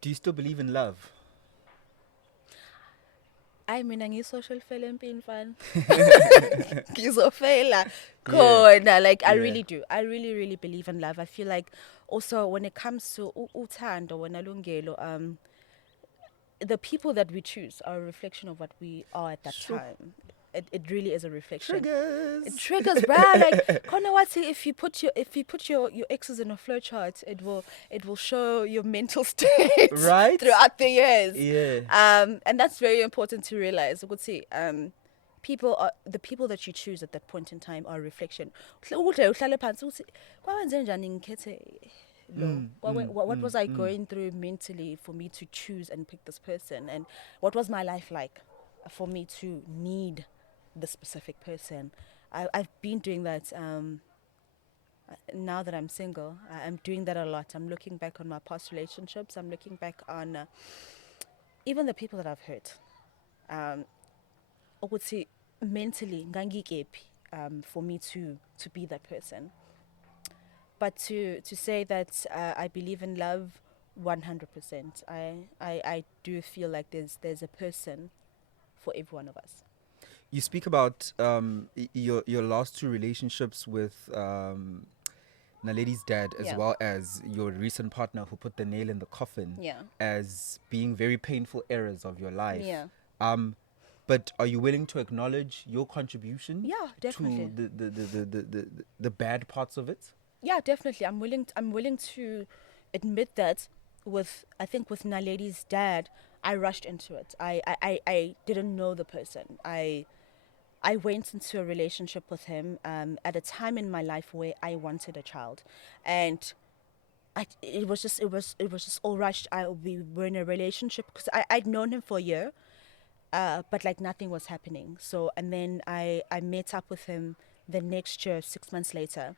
Do you still believe in love? I mean, ngi-social fail empini fan. Ngizofela Yeah. khona. Like, I Yeah. really do. I really, really believe in love. I feel like also when it comes to uthando, wenalungelo, the people that we choose are a reflection of what we are at that Sure. time. It really is a reflection. It Triggers. triggers, bruh. Like, Kona Wati, if you put your exes in a flow chart, it will show your mental state Right? throughout the years. Yeah. And that's very important to realize. Ukuthi, people are the people that you choose at that point in time are a reflection. Uhlale phansi uthi, "Kwawenze njani ngikhethe lo? What was I going through mentally for me to choose and pick this person? And what was my life like for me to need the specific person?" I've been doing that now that I'm single. I'm doing that a lot. I'm looking back on my past relationships. I'm looking back on even the people that I've hurt. Ukuthi mentally ngangikephi for me to be that person. But to say that I believe in love 100%. I do feel like there's a person for every one of us. You speak about your last two relationships with Naledi's dad, as Yeah. well as your recent partner who put the nail in the coffin, Yeah. as being very painful eras of your life. Yeah. But are you willing to acknowledge your contribution? Yeah, definitely. To the bad parts of it? Yeah, definitely. I'm willing to admit that I think with Naledi's dad, I rushed into it. I didn't know the person. I went into a relationship with him at a time in my life where I wanted a child, and it was just all rushed. We were in a relationship because I'd known him for a year, but like nothing was happening. So and then I met up with him the next year, 6 months later.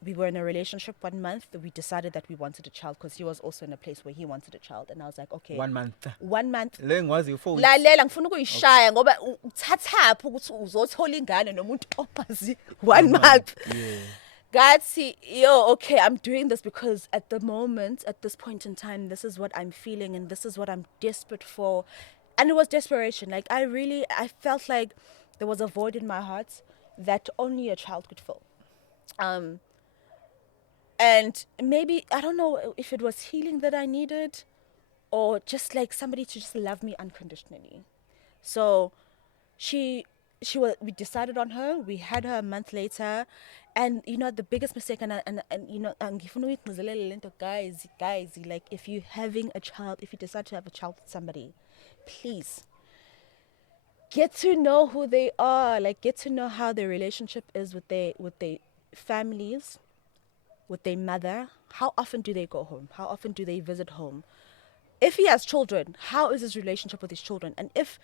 We were in a relationship 1 month. We decided that we wanted a child because he was also in a place where he wanted a child, and I was like, okay, 1 month. 1 month. Learning was your fault. Lalela ngifuna ukuyishaya ngoba uthathaphi ukuthi uzothola ingane nomuntu ongazi 1 month. Yeah. Gathi, yo, okay, I'm doing this because at the moment, at this point in time, this is what I'm feeling and this is what I'm desperate for. And it was desperation. Like I felt like there was a void in my heart that only a child could fill. And maybe, I don't know if it was healing that I needed or just like somebody to just love me unconditionally. So we decided on her. We had her a month later. And you know, the biggest mistake, and you know, guys, like if you're having a child, if you decide to have a child with somebody, please get to know who they are, like get to know how their relationship is with their families, with their mother. How often do they go home? How often do they visit home? If he has children, how is his relationship with his children? And if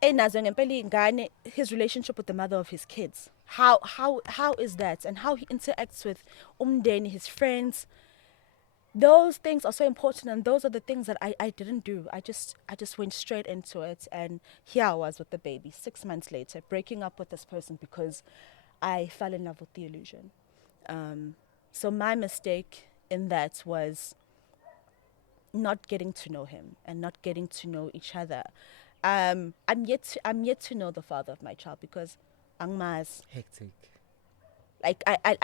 his relationship with the mother of his kids, how is that? And how he interacts with umdeni, his friends. Those things are so important, and those are the things that I didn't do. I just went straight into it, and here I was with the baby 6 months later, breaking up with this person because I fell in love with the illusion. So my mistake in that was not getting to know him and not getting to know each other. I'm yet to know the father of my child because angmaz. Hectic. Like I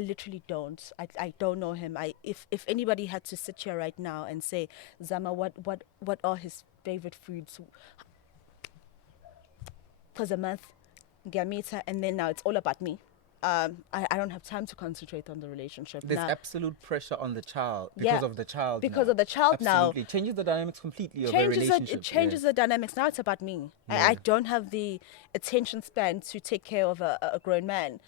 literally don't. I don't know him. If anybody had to sit here right now and say, Zama, what are his favorite foods? For a month, Gamita, and then now it's all about me. I don't have time to concentrate on the relationship. There's now, absolute pressure on the child because of the child. Because now. of the child Absolutely. now. Changes the dynamics completely of a relationship. It changes the dynamics. Now it's about me. Yeah. I don't have the attention span to take care of a grown man.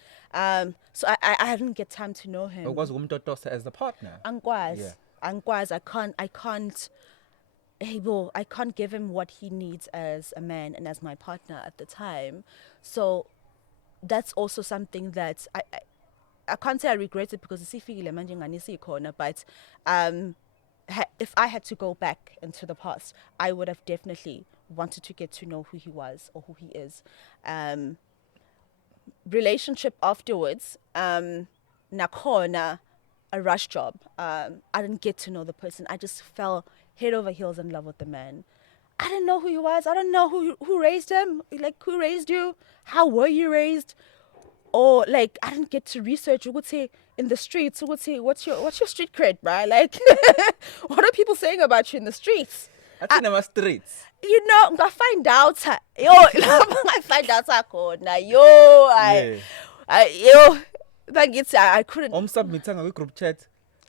So I didn't get time to know him. But was Umtotosa as the partner? Angwaz. I can't give him what he needs as a man and as my partner at the time. So that's also something that I can't say I regret it because but if I had to go back into the past, I would have definitely wanted to get to know who he was or who he is. Relationship afterwards, nakhona a rush job. I didn't get to know the person. I just fell head over heels in love with the man. I didn't know who he was. I don't know who raised him. Like, who raised you? How were you raised? Or like, I didn't get to research. You would say in the streets. You would say, what's your street cred, right? Like, what are people saying about you in the streets? I think I'm streets. You know, I find out. Yo, I find out. Now, yo, yo, like it's I couldn't. Submit on a group chat.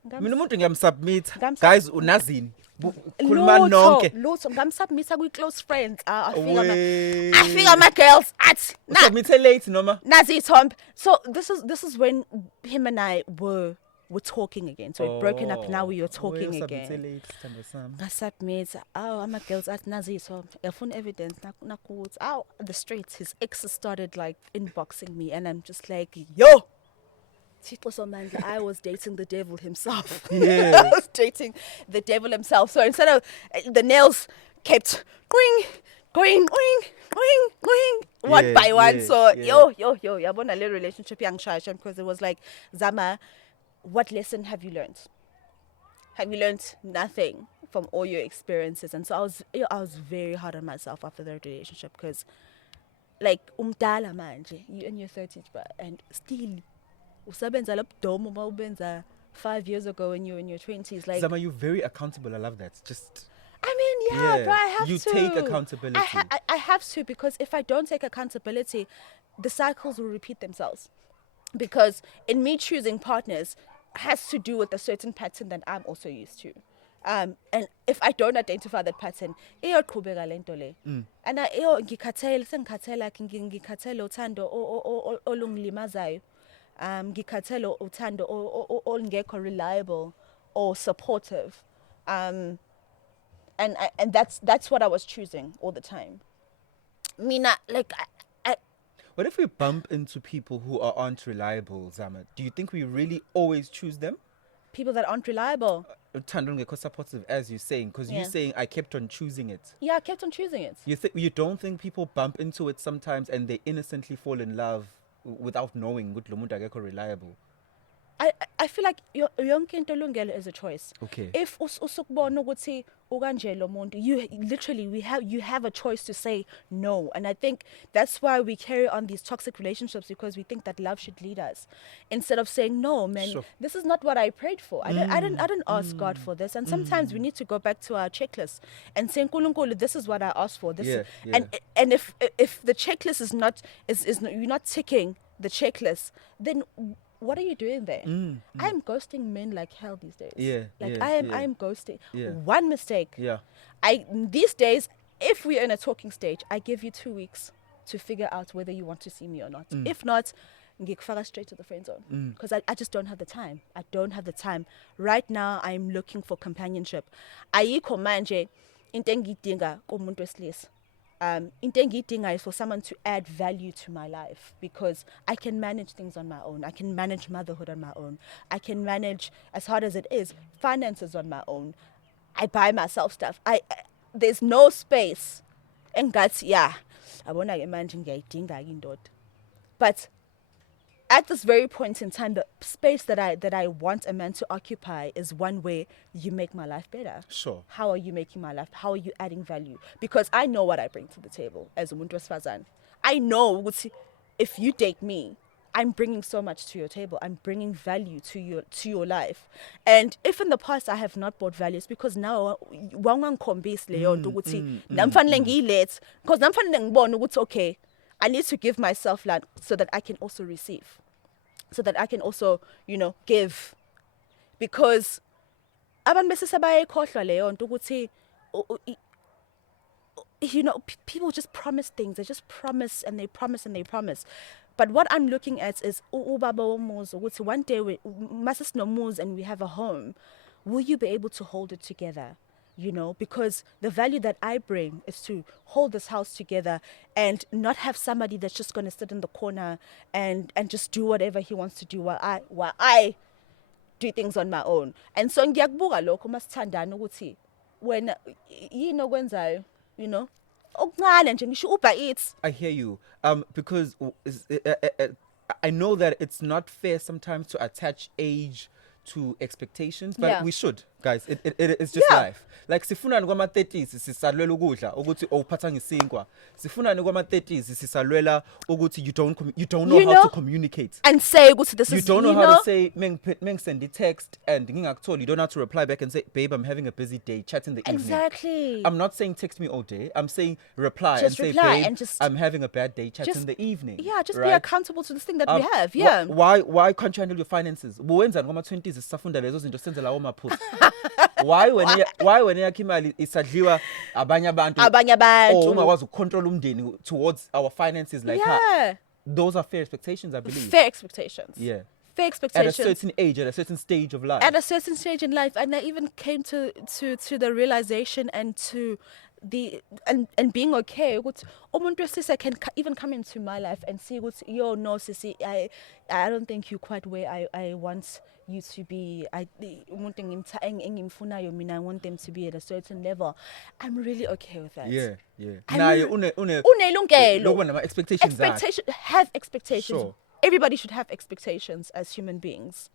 Ngam- Mina umuntu ngiyamsubmit. Ngam- Guys, unazini. Khuluma nonke. Lutho ngamsubmita kwi-close friends. I Away. figure my girls at Submit late noma. Nazi Tom. So this is when him and I were talking again. So we'd broken up. Now we were talking again. I submit. Oh, I'm a girls at Nazi Tom. Phone evidence. Out the streets. His exes started like inboxing me, and I'm just like, yo. I was dating the devil himself. Yeah. I was dating the devil himself. So instead of the nails kept going, one by one. So yo, yabona little relationship young Shasha, because it was like, Zama, what lesson have you learned? Have you learned nothing from all your experiences? And so I was very hard on myself after that relationship, because like umdala manje, you in your 30s, bro, and still usabenza lapdomo mawubenza 5 years ago when you were in your 20s. Like, Zama, you're very accountable. I love that. Just I mean, yeah, but I have you to. take accountability. I have to, because if I don't take accountability, the cycles will repeat themselves. Because in me choosing partners has to do with a certain pattern that I'm also used to. And if I don't identify that pattern, iyaqhubeka lento le. And ngikhathela uthando olungilimazayo. Ngikhathele uthando olungekho reliable or supportive. And that's what I was choosing all the time. Mina, like, What if we bump into people who aren't reliable, Zama? Do you think we really always choose them? people that aren't reliable. Uthando lungekho supportive, as you're saying, because you're saying I kept on choosing it. Yeah, I kept on choosing it. You don't think people bump into it sometimes and they innocently fall in love without knowing ukuthi lo muntu akekho reliable? I feel like yonke into elungile is a choice. Okay. If usukubona ukuthi ukanje lo muntu, you literally you have a choice to say no. And I think that's why we carry on these toxic relationships, because we think that love should lead us, instead of saying no, man. Sure. This is not what I prayed for. I didn't ask God for this. And sometimes we need to go back to our checklist and say, Nkulunkulu, this is what I asked for. This is, and if the checklist is not you're not ticking the checklist, then what are you doing there? I'm ghosting men like hell these days. I am ghosting. One mistake. These days, if we're in a talking stage, I give you 2 weeks to figure out whether you want to see me or not. If not, ngikufaka straight to the friend zone, because I just don't have the time. I don't have the time. Right now, I'm looking for companionship. Ayikho manje into engiyidinga kumuntu wesilisa. Into engiyidinga is for someone to add value to my life, because I can manage things on my own. I can manage motherhood on my own. I can manage, as hard as it is, finances on my own. I buy myself stuff. There's no space. And that's, I want to imagine ngiyayidinga indoda. But at this very point in time, the space that I want a man to occupy is one where you make my life better. Sure. How are you making my life? How are you adding value? Because I know what I bring to the table as umuntu wesifazane. I know if you date me, I'm bringing so much to your table. I'm bringing value to your life. And if in the past I have not brought value, it's because now wangangikhombisi leyo nto ukuthi namfanele ngiyilethe, because namfanele ngibone ukuthi okay, I need to give myself land so that I can also receive, so that I can also, give. Because abantu bese bayayikhohlwa leyo nto ukuthi people just promise things. They just promise and they promise and they promise. But what I'm looking at is ubaba womuzi ukuthi one day masisinomuzi and we have a home, will you be able to hold it together? Because the value that I bring is to hold this house together and not have somebody that's just going to sit in the corner and just do whatever he wants to do while I do things on my own. And so ngiyakubuka lokho masithandana ukuthi wena yini okwenzayo, okuncane nje ngisho Uber Eats. I hear you. Because I know that it's not fair sometimes to attach age to expectations, but Yeah. we should, guys. It's just Yeah. life. Like sifuna kwama 30s sisalwela ukudla ukuthi awuphatha ngisinkwa. Sifuna kwama 30s sisalwela ukuthi you don't know how to communicate. And say this You is don't know how to say meng send the text and ngingakuthola, you don't know how to reply back and say, babe, I'm having a busy day, chat in the evening. Exactly. I'm not saying text me all day. I'm saying reply Just and say, reply babe, and just I'm having a bad day, chat in the evening. Yeah, just right? be accountable to this thing that we have. Yeah. Why can't you handle your finances? Buwenza ngoma 20s sisafunda lezo zinto senze lawo maphutha. Why when yakhe imali isadliwa abanye abantu ungakwazi ukucontrol umndeni towards our finances like her. Those are fair expectations, I believe. Fair expectations. Yeah. Fair expectations. At a certain age, at a certain stage of life. At a certain stage in life, and I even came to the realization and to the and being okay. Umuntu wesilisa can even come into my life and see yo, no sissy, I don't think you quite where I want you to be. I want them to be at a certain level. I'm really okay with that. Yeah. Expectations. Have expectations. Sure. Everybody should have expectations as human beings.